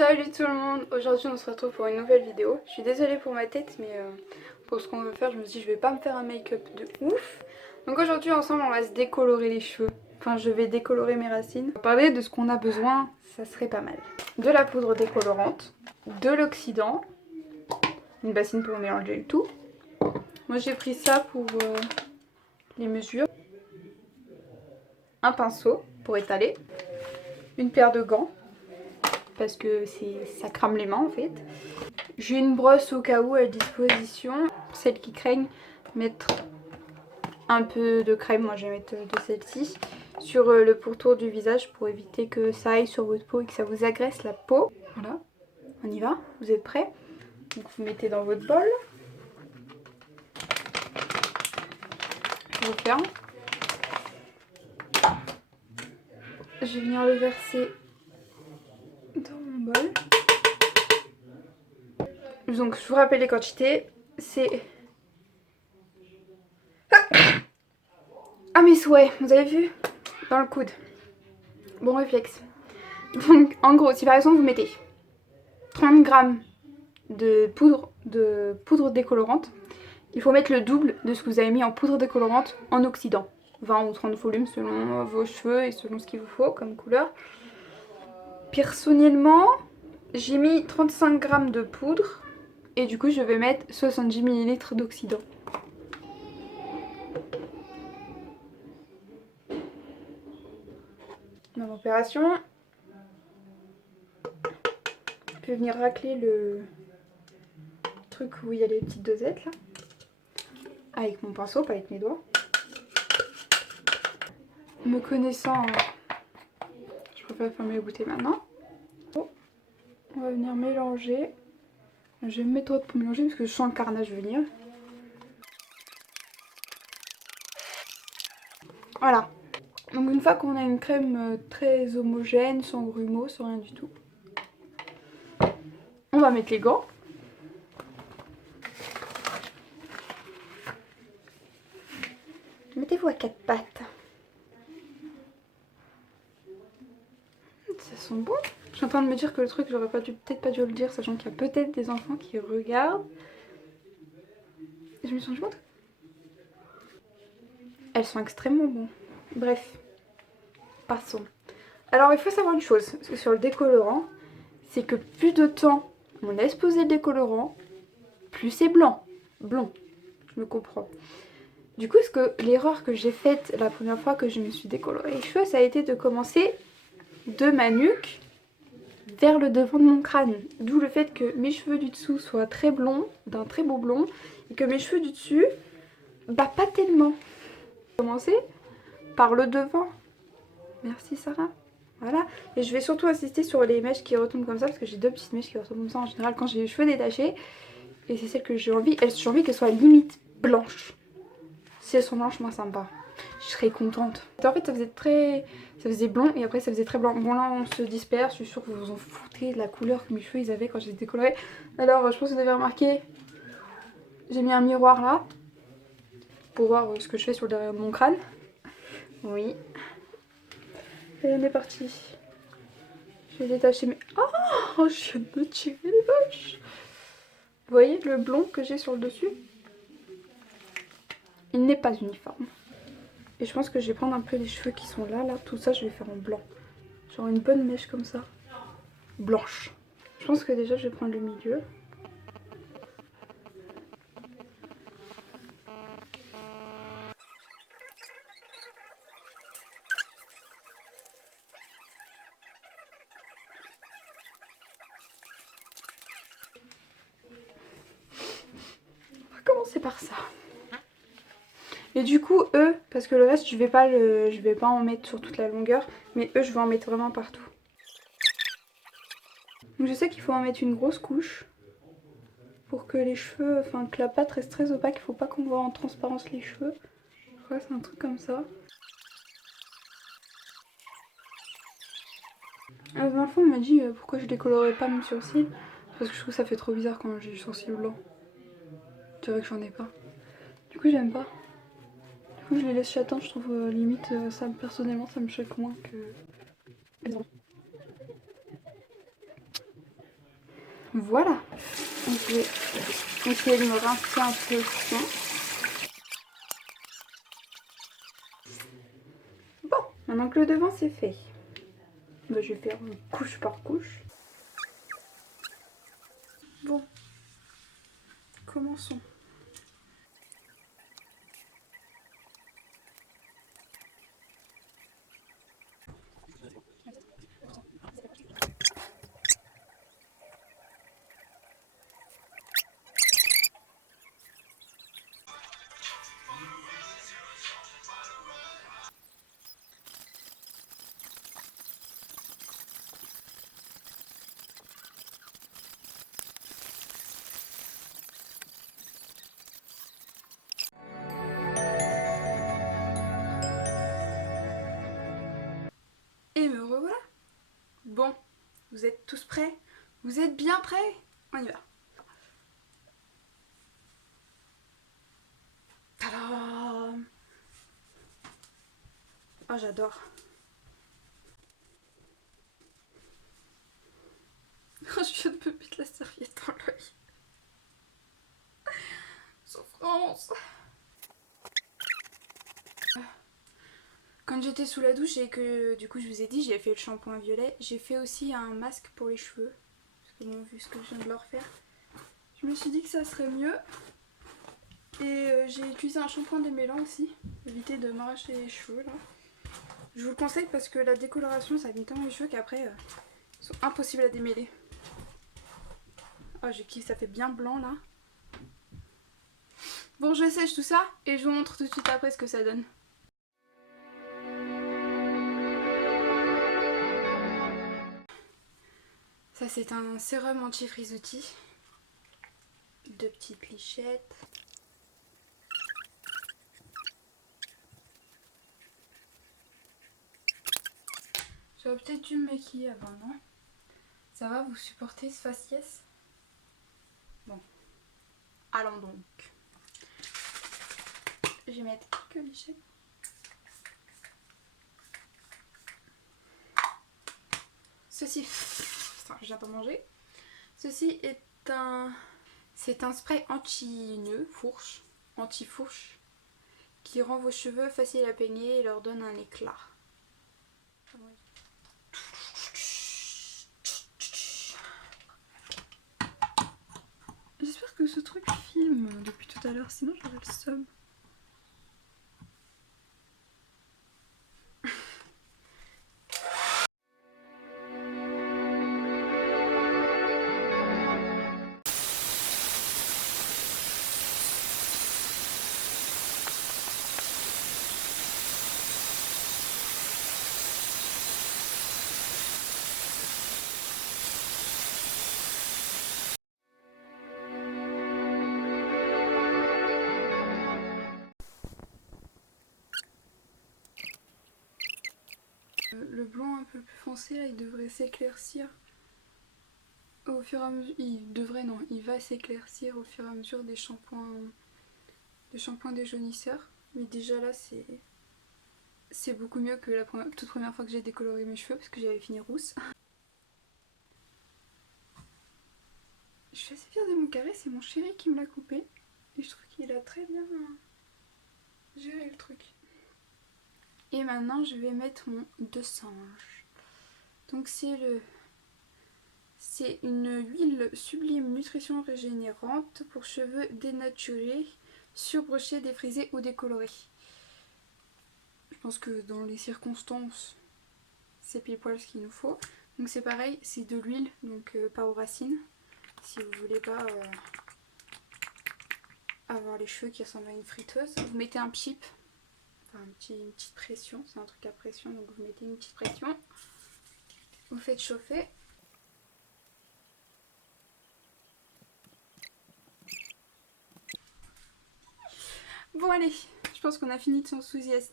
Salut tout le monde, aujourd'hui on se retrouve pour une nouvelle vidéo. Je suis désolée pour ma tête mais pour ce qu'on veut faire je me suis dit je vais pas me faire un make-up de ouf. Donc aujourd'hui ensemble on va se décolorer les cheveux. Enfin je vais décolorer mes racines. Pour parler de ce qu'on a besoin, ça serait pas mal. De la poudre décolorante, de l'oxydant, une bassine pour mélanger le tout. Moi j'ai pris ça pour les mesures. Un pinceau pour étaler. Une paire de gants. Parce que ça crame les mains en fait. J'ai une brosse au cas où à disposition. Pour celles qui craignent, mettre un peu de crème, moi je vais mettre de celle-ci, sur le pourtour du visage pour éviter que ça aille sur votre peau et que ça vous agresse la peau. Voilà, on y va, vous êtes prêts? Donc vous mettez dans votre bol. Je referme. Je vais venir le verser dans mon bol. Donc je vous rappelle les quantités, c'est... Ah mes souhaits, vous avez vu? Dans le coude. Bon réflexe. Donc en gros, si par exemple vous mettez 30 grammes de poudre décolorante, il faut mettre le double de ce que vous avez mis en poudre décolorante en oxydant. 20 ou 30 volumes selon vos cheveux et selon ce qu'il vous faut comme couleur. Personnellement, j'ai mis 35 grammes de poudre et du coup je vais mettre 70 ml d'oxydant. Dans l'opération, je vais venir racler le truc où il y a les petites dosettes là. Avec mon pinceau, pas avec mes doigts. Me connaissant, je préfère fermer la bouteille maintenant. On va venir mélanger. Je vais me mettre autre pour mélanger parce que je sens le carnage venir. Voilà. Donc une fois qu'on a une crème très homogène, sans grumeaux, sans rien du tout, on va mettre les gants. Mettez-vous à quatre pattes. Ça sent bon. Je suis en train de me dire que le truc, j'aurais peut-être pas dû le dire, sachant qu'il y a peut-être des enfants qui regardent. Je me sens jointe. Elles sont extrêmement bonnes. Bref, passons. Alors il faut savoir une chose, parce que sur le décolorant, c'est que plus de temps on laisse poser le décolorant, plus c'est blanc. Blond, je me comprends. Du coup, l'erreur que j'ai faite la première fois que je me suis décoloré les cheveux, ça a été de commencer de ma nuque vers le devant de mon crâne. D'où le fait que mes cheveux du dessous soient très blonds, d'un très beau blond, et que mes cheveux du dessus, bah pas tellement. Commencer par le devant. Merci Sarah. Voilà. Et je vais surtout insister sur les mèches qui retombent comme ça, parce que j'ai deux petites mèches qui retombent comme ça en général quand j'ai les cheveux détachés. Et c'est celles que j'ai envie. J'ai envie qu'elles soient limite blanches. Si elles sont blanches, moi ça me va. Je serais contente. En fait, ça faisait blond et après ça faisait très blanc. Bon, là on se disperse. Je suis sûre que vous vous en foutez de la couleur que mes cheveux ils avaient quand j'ai décoloré. Alors, je pense que vous avez remarqué, j'ai mis un miroir là pour voir ce que je fais sur le derrière de mon crâne. Oui. Et on est parti. Je vais détacher mes... Oh, je viens de me tirer les poches. Vous voyez le blond que j'ai sur le dessus? Il n'est pas uniforme. Et je pense que je vais prendre un peu les cheveux qui sont là, tout ça je vais faire en blanc. Genre une bonne mèche comme ça, blanche. Je pense que déjà je vais prendre le milieu. On va commencer par ça. Et du coup eux, parce que le reste je vais pas en mettre sur toute la longueur, mais eux je vais en mettre vraiment partout. Donc je sais qu'il faut en mettre une grosse couche pour que les cheveux, enfin que la pâte reste très opaque. Il faut pas qu'on voit en transparence les cheveux. Je crois que c'est un truc comme ça. Dans le fond on m'a dit pourquoi je décolorais pas mes sourcils. Parce que je trouve que ça fait trop bizarre quand j'ai les sourcils blancs. Je dirais que j'en ai pas. Du coup j'aime pas. Du coup je les laisse châtains, je trouve limite ça personnellement ça me choque moins que... Voilà. Donc, je vais essayer de me rincer un peu le fond. Bon, maintenant que le devant c'est fait, bah, je vais faire couche par couche. Bon, commençons. Et me revoilà. Bon, vous êtes tous prêts? Vous êtes bien prêts? On y va. Tadam! Oh, j'adore. Oh, je viens de me mettre la serviette dans l'œil. Souffrance. Quand j'étais sous la douche et que du coup je vous ai dit j'ai fait le shampoing violet, j'ai fait aussi un masque pour les cheveux. Parce que bon, vu ce que je viens de leur faire, je me suis dit que ça serait mieux. Et j'ai utilisé un shampoing démêlant aussi, éviter de m'arracher les cheveux là. Je vous le conseille parce que la décoloration ça abîme tellement les cheveux qu'après ils sont impossibles à démêler. Oh, j'ai kiffé, ça fait bien blanc là. Bon, je sèche tout ça et je vous montre tout de suite après ce que ça donne. Ça c'est un sérum anti-frisoutis. 2 petites lichettes. J'aurais peut-être dû me maquiller avant, non? Ça va, vous supportez ce faciès? Bon, allons donc. Je vais mettre quelques lichettes. Ceci... Putain, je viens d'en manger. Ceci est un... C'est un spray anti-nœud, fourche, anti-fourche, qui rend vos cheveux faciles à peigner et leur donne un éclat. J'espère que ce truc filme depuis tout à l'heure, sinon j'aurais le seum. Le blanc un peu plus foncé là, il devrait s'éclaircir au fur et à mesure. Il devrait, non, il va s'éclaircir au fur et à mesure des shampoings déjaunisseurs. Mais déjà là c'est beaucoup mieux que la toute première fois que j'ai décoloré mes cheveux parce que j'avais fini rousse. Je suis assez fière de mon carré, c'est mon chéri qui me l'a coupé et je trouve qu'il a très bien géré le truc. Et maintenant je vais mettre mon de singe. Donc c'est une huile sublime nutrition régénérante pour cheveux dénaturés, surbrochés, défrisés ou décolorés. Je pense que dans les circonstances c'est pile poil ce qu'il nous faut. Donc c'est pareil, c'est de l'huile, donc pas aux racines. Si vous voulez pas avoir les cheveux qui ressemblent à une friteuse, vous mettez un chip, enfin une petite pression, c'est un truc à pression, donc vous mettez une petite pression, vous faites chauffer. Bon allez, je pense qu'on a fini de s'enthousiasmer.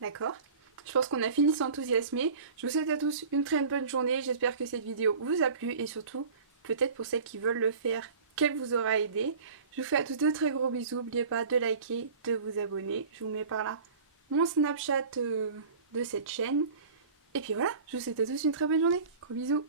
D'accord. Je pense qu'on a fini de s'enthousiasmer. Je vous souhaite à tous une très bonne journée. J'espère que cette vidéo vous a plu et surtout, peut-être pour celles qui veulent le faire, qu'elle vous aura aidé. Je vous fais à tous de très gros bisous. N'oubliez pas de liker, de vous abonner. Je vous mets par là mon Snapchat de cette chaîne. Et puis voilà, je vous souhaite à tous une très bonne journée. Gros bisous.